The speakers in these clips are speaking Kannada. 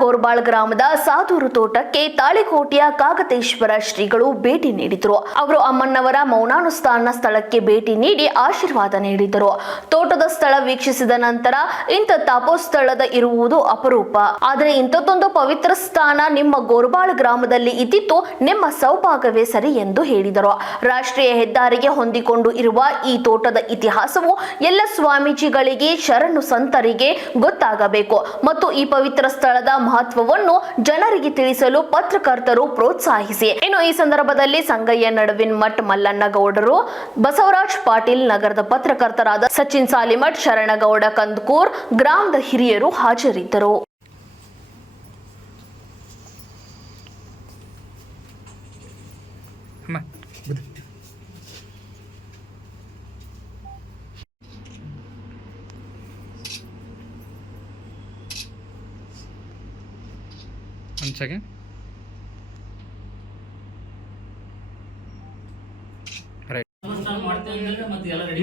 ಗೋರ್ಬಾಳ್ ಗ್ರಾಮದ ಸಾಧೂರು ತೋಟಕ್ಕೆ ತಾಳಿಕೋಟೆಯ ಕಾಗತೇಶ್ವರ ಶ್ರೀಗಳು ಭೇಟಿ ನೀಡಿದರು. ಅವರು ಅಮ್ಮನವರ ಮೌನಾನುಷ್ಠಾನ ಸ್ಥಳಕ್ಕೆ ಭೇಟಿ ನೀಡಿ ಆಶೀರ್ವಾದ ನೀಡಿದರು. ತೋಟದ ಸ್ಥಳ ವೀಕ್ಷಿಸಿದ ನಂತರ ಇಂಥ ತಪೋಸ್ಥಳದ ಇರುವುದು ಅಪರೂಪ, ಆದರೆ ಇಂಥದ್ದೊಂದು ಪವಿತ್ರ ಸ್ಥಾನ ನಿಮ್ಮ ಗೋರ್ಬಾಳ್ ಗ್ರಾಮದಲ್ಲಿ ಇದ್ದಿದ್ದು ನಿಮ್ಮ ಸೌಭಾಗ್ಯವೇ ಸರಿ ಎಂದು ಹೇಳಿದರು. ರಾಷ್ಟ್ರೀಯ ಹೆದ್ದಾರಿಗೆ ಹೊಂದಿಕೊಂಡು ಇರುವ ಈ ತೋಟದ ಇತಿಹಾಸವು ಎಲ್ಲ ಸ್ವಾಮೀಜಿಗಳಿಗೆ, ಶರಣು ಸಂತರಿಗೆ ಗೊತ್ತಾಗಬೇಕು ಮತ್ತು ಈ ಪವಿತ್ರ ಸ್ಥಳದ ಮಹತ್ವವನ್ನು ಜನರಿಗೆ ತಿಳಿಸಲು ಪತ್ರಕರ್ತರು ಪ್ರೋತ್ಸಾಹಿಸಿ. ಇನ್ನು ಈ ಸಂದರ್ಭದಲ್ಲಿ ಸಂಗಯ್ಯ ನಡುವಿನ ಮಠ್, ಮಲ್ಲಣ್ಣ ಗೌಡರು, ಬಸವರಾಜ್ ಪಾಟೀಲ್, ನಗರದ ಪತ್ರಕರ್ತರಾದ ಸಚಿನ್ ಸಾಲಿಮಠ್, ಶರಣಗೌಡ ಕಂದಕೂರ್, ಗ್ರಾಮದ ಹಿರಿಯರು ಹಾಜರಿದ್ದರು. One second.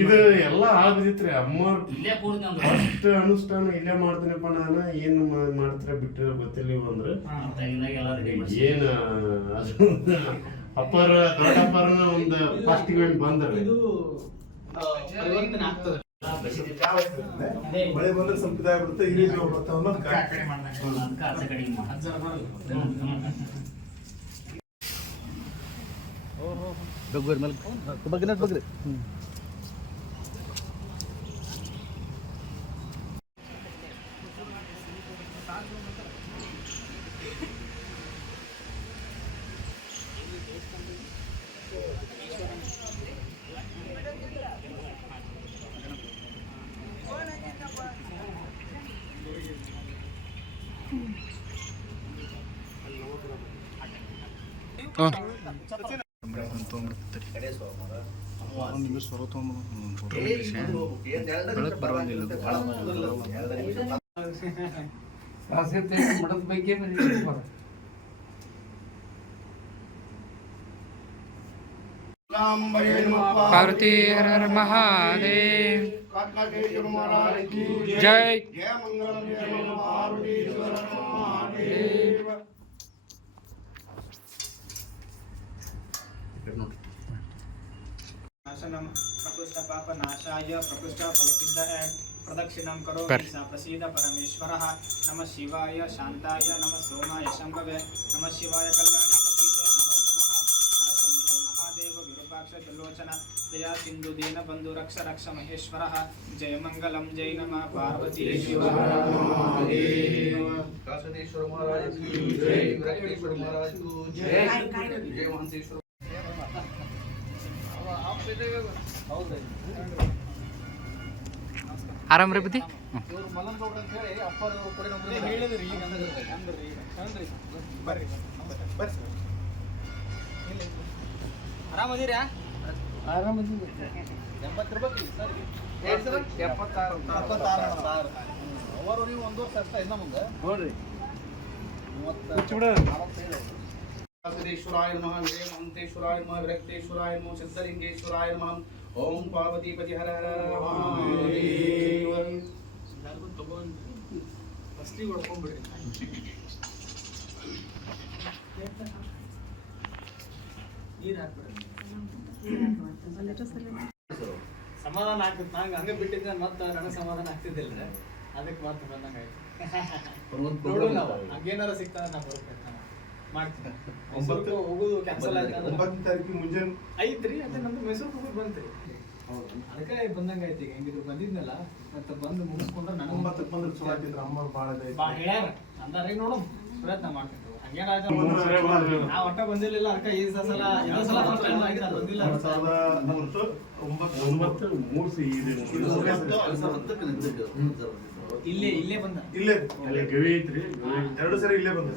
ಇದು ಎಲ್ಲ ಆಗ್ಬಿಟ್ಟಿತ್ರಿ ಅಮ್ಮವ್ರ ಫಸ್ಟ್ ಅನುಷ್ಠಾನ ಇಲ್ಲೇ ಮಾಡ್ತೀನಪ್ಪ ನಾನು. ಏನ್ ಮಾಡ್ತೀರ ಬಿಟ್ಟಿರ ಗೊತ್ತಿಲ್ಲ ಅಂದ್ರೆ ಏನ್ ಅದು ಅಪ್ಪರ ದೊಡ್ಡಪ್ಪರನ್ನ ಒಂದು ಫಸ್ಟ್ ಇವೆಂಟ್ ಬಂದ್ರಿ. ಮಳೆ ಬಂದ್ರೆ ಸ್ವಲ್ಪ ಇದಾಗ್ಬಿಡುತ್ತೆ. ಇಲ್ಲಿ ಬಗ್ರಿ पार्वती हर हर महादेव जय नाशनम प्रकृष्ट पाप नाशाय प्रकृष्ट फलसिद्ध प्रदक्षिणं करोमि सा प्रसीद परमेश्वरः. नमः शिवाय शान्ताय नमः सोमाय शंभवे नमः शिवाय कल्याणी पतिते नमो नमः. हरशंभो महादेव विरूपाक्ष त्रिलोचन दया सिंधु दीन बंधु रक्ष रक्ष महेश्वरः. जय मंगलम जय नमः पार्वती शिव महादेव. कासदेश्वर महाराज की जय, विरक्तेश्वर महाराज की जय, जय महंतेश्वर. ಆರಾಮ್ ರೀ ಬುದ್ಧಿ. ಆರಾಮದಿರಾ? ಅವರು ನೀವು 1 ವರ್ಷ ಅಷ್ಟೇ ಇನ್ನ ಮುಂದೆ ನೋಡ್ರಿ. कासदेश्वराय नमः, जय महंतेश्वराय नमः, विरक्तेश्वराय नमः, सिद्धलिंगेश्वराय नमः. ओम पार्वतीपति हर हर महादेव. ಅಸ್ಲಿ ಹೊಡ್ಕೊಂಡ್ಬಿಡ್ರಿ. ನೀರು ಹಾಕ್ಬಿಡ್ರಿ. ಸಮಾಧಾನ ಆಗ್ತದೆ. ನಂಗೆ ಹಂಗೆ ಬಿಟ್ಟಿದ್ದೆ ಮತ್ತೆ ನನಗೆ ಸಮಾಧಾನ ಆಗ್ತಿದ್ದಿಲ್ಲ. ಅದಕ್ಕೆ ಮತ್ತೆ ಬಂದಂಗೆ ಆಯ್ತು. ನೋಡು ನಾವು ಹಂಗೇನಾರ ಸಿಗ್ತಾನೆ ನಾ ಬರುತ್ತೆ ಮಾಡ್ತೀನಿ. ಮೈಸೂರು ಹೋಗೋದು ಕ್ಯಾನ್ಸಲ್ ಆಯ್ತು. 9ನೇ ತಾರೀಕಿಗೆ ಮುಂಜಾನೆ ಐತ್ರಿ. ಅದೇ ನಮ್ದು ಮೈಸೂರು ಹೋಗೋದು ಬಂತ್ರಿ. ಅದಕ್ಕೆ ಬಂದಂಗ ಐತಿ. ಈಗ ಹೆಂಗಿದ್ರು ಬಂದಿದ್ನಲ್ಲ ಮತ್ತೆ ಬಂದು ಮುಗಿಸ್ಕೊಂಡ್ರೆ ನನಗೆ 9ಕ್ಕೆ ಬಂದ್ರೆ ಚಲೋ ಆಗ್ತಿದ್ರು. ಅಮ್ಮ ಭಾಳ ಹೇಳ್ಯಾರ ಅಂದಾರ. ಈಗ ನೋಡು ಪ್ರಯತ್ನ ಮಾಡ್ತಿದ್ರು. ಹಂಗೇನಾಯ್ತು ನಾ ಒಟ್ಟ ಬಂದಿರ್ಲಿಲ್ಲ. ಅದಕ್ಕೆ ಈ ಸಲ ಇನ್ನೊಂದು ಸಲ ಫಸ್ಟ್ ಟೈಮ್ ಆಗಿದೆ ಬಂದಿಲ್ಲ. 2009 ಇಲ್ಲೇ ಬಂದ. ಇಲ್ಲೇ ಗವಿ ಐತ್ರಿ. 2 ಸರಿ ಇಲ್ಲೇ ಬಂದ.